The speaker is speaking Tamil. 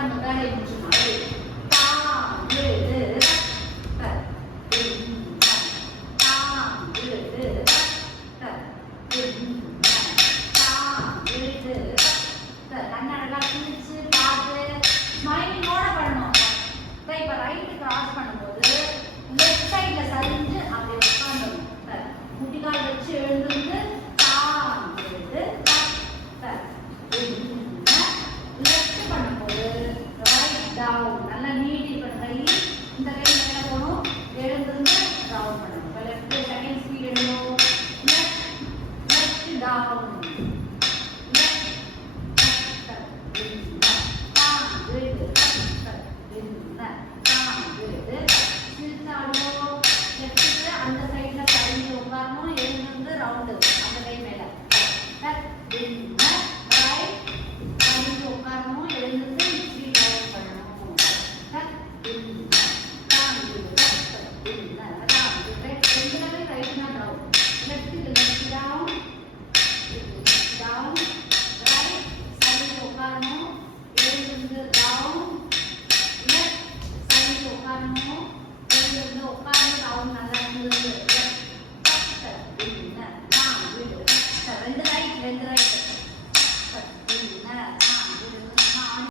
உட்கார்ந்து வேலை முடிச்சுமாறு தாங்கிடு கண்ணாடா பிடிச்சு பார்த்து ஸ்மைலிங்கோட பண்ணணும். இப்போ ரைட்டு கிராஸ் பண்ணும்போது லெஃப்ட் சைட்ல சரிஞ்சு அப்படி உட்காந்துடணும். முட்டிக்கால் வச்சு எழுந்திருந்து தாங்கிடு லெஃப்ட் பண்ணும்போது ரைட் டவுன் நல்லா நீட்டி பண்ண கை இந்த கை மேலே போகணும். எழுந்திருந்து டவுன் பண்ணணும். இப்போ லெஃப்ட் செகண்ட் ஸ்பீட் எழுதணும். லெஃப்ட் டவுன் அந்த சைட்ல சரிஞ்சு உட்காரணும். எழுந்திருந்து ரவுண்டு அந்த கை மேல சரிஞ்சு உட்காரணும். எழுந்திருந்து இப்படி டவுன் பண்ணணும். ரெண்டுமே ரைட்னா down left down down right சரிஞ்சு உட்காரணும். எழுந்திருந்து